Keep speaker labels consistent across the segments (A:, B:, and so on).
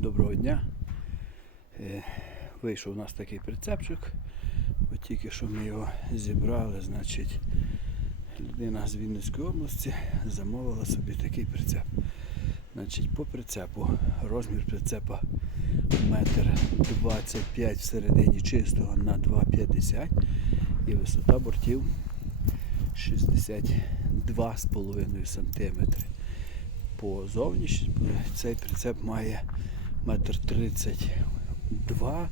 A: доброго дня. Е, Вийшов у нас такий прицепчик. От тільки що ми його зібрали, значить, людина з Вінницької області замовила собі такий прицеп. Значить, по прицепу розмір прицепа метр 25 всередині чистого на 2,50 і висота бортів 62,5 см. По зовнішній цей прицеп має метр 32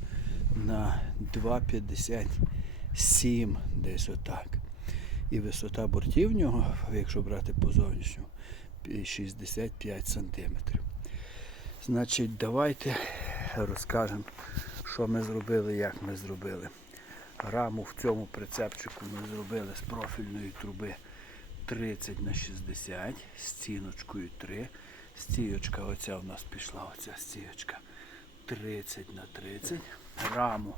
A: на 2,57 десь отак. І висота бортів нього, якщо брати по зовнішньому, 65 сантиметрів. Значить, давайте розкажемо, що ми зробили, як ми зробили. Раму в цьому прицепчику ми зробили з профільної труби 30 на 60, стіночкою 3. Стіючка оця у нас пішла, оця стіючка 30 на 30. Раму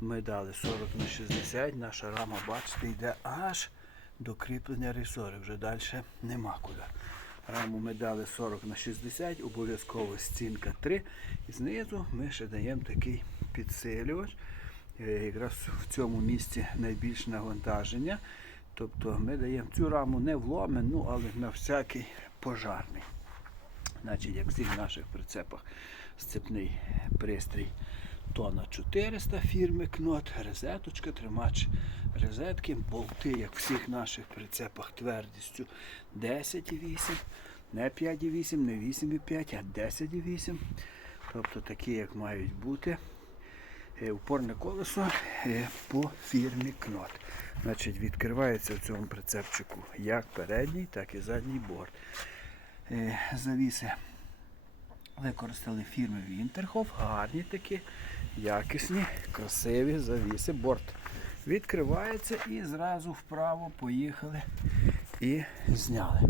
A: ми дали 40 на 60. Наша рама, бачите, йде аж до кріплення ресори. Вже далі нема куди. Раму ми дали 40 на 60, обов'язково стінка 3. І знизу ми ще даємо такий підсилювач. Е, Якраз в цьому місці найбільше навантаження. Тобто ми даємо цю раму не вломен, ну але на всякий пожарний. Значить, як в всіх наших прицепах сцепний пристрій тона 400 фірми Кнот, розеточка, тримач розетки, болти, як в всіх наших прицепах твердістю 10,8, не 5,8, не 8,5, а 10,8. Тобто такі, як мають бути. Е, Упорне колесо е, по фірмі Кнот. Значить, відкривається в цьому прицепчику як передній, так і задній борт. Е, Завіси використали фірми Вінтерхоф, гарні такі, якісні, красиві завіси. Борт відкривається і зразу вправо поїхали і зняли.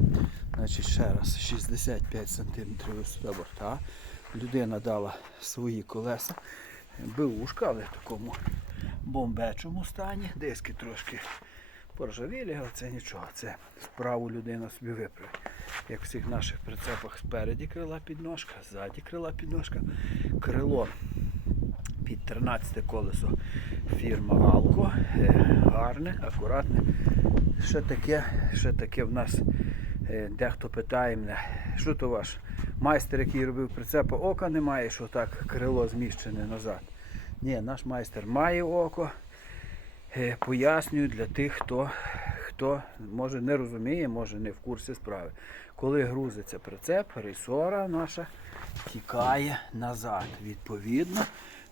A: Значить, ще раз 65 см висота борта. Людина дала свої колеса. Беушка, але в такому бомбечому стані. Диски трошки поржавілі, але це нічого. Це справу людина собі виправить. Як в всіх наших прицепах спереді крила підножка, ззаді крила підножка, крило під 13 колесо фірма Алко. Е, Гарне, акуратне. Ще таке, ще таке в нас е, дехто питає мене, що то ваш майстер, який робив прицепа, ока немає, що так крило зміщене назад. Ні, наш майстер має око. Е, Пояснюю для тих, хто, хто може не розуміє, може не в курсі справи. Коли грузиться прицеп, ресора наша тікає назад. Відповідно,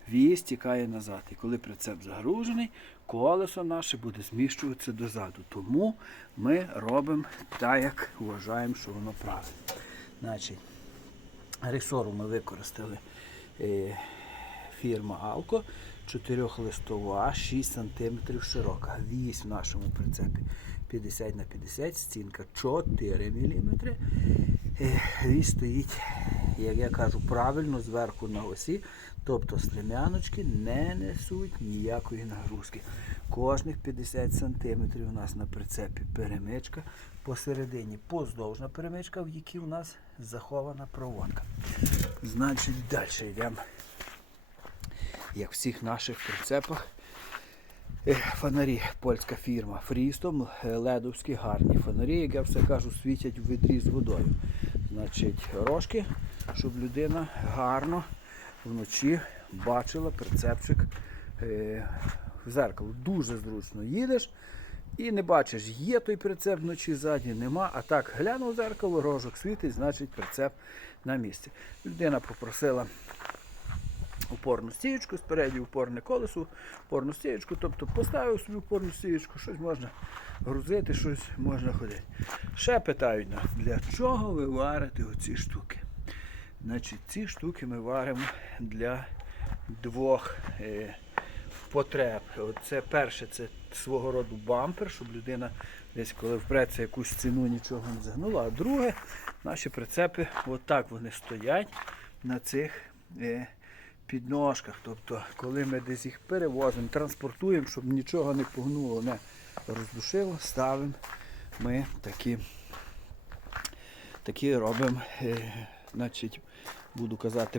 A: вісь тікає назад. І коли прицеп загружений, колесо наше буде зміщуватися дозаду. Тому ми робимо так, як вважаємо, що воно правильно. Значить, ресору ми використали е, фірма Алко. 4-листова, 6 см широка. Вісь в нашому прицепі 50 на 50, стінка 4 мм. Вісь стоїть, як я кажу, правильно зверху на осі. Тобто стремяночки не несуть ніякої нагрузки. Кожних 50 см у нас на прицепі перемичка. Посередині поздовжна перемичка, в якій у нас захована проводка. Значить, далі йдемо як в всіх наших прицепах. Е, Фонарі, польська фірма Фрістом, е, ледовські гарні фонарі, як я все кажу, світять в відрі з водою. Значить, рожки, щоб людина гарно вночі бачила прицепчик е, в зеркало. Дуже зручно їдеш і не бачиш, є той прицеп вночі ззаді, нема. А так глянув в зеркало, рожок світить, значить прицеп на місці. Людина попросила опорну стієчку, спереді опорне колесо, опорну стієчку, тобто поставив собі опорну стієчку, щось можна грузити, щось можна ходити. Ще питають нас, для чого ви варите оці штуки? Значить, ці штуки ми варимо для двох е, потреб. Це перше, це свого роду бампер, щоб людина десь коли впреться якусь ціну нічого не загнула. А друге, наші прицепи, отак вони стоять на цих. Е, підножках. Тобто, коли ми десь їх перевозимо, транспортуємо, щоб нічого не погнуло, не роздушило, ставимо ми такі, такі робимо, е, значить, буду казати,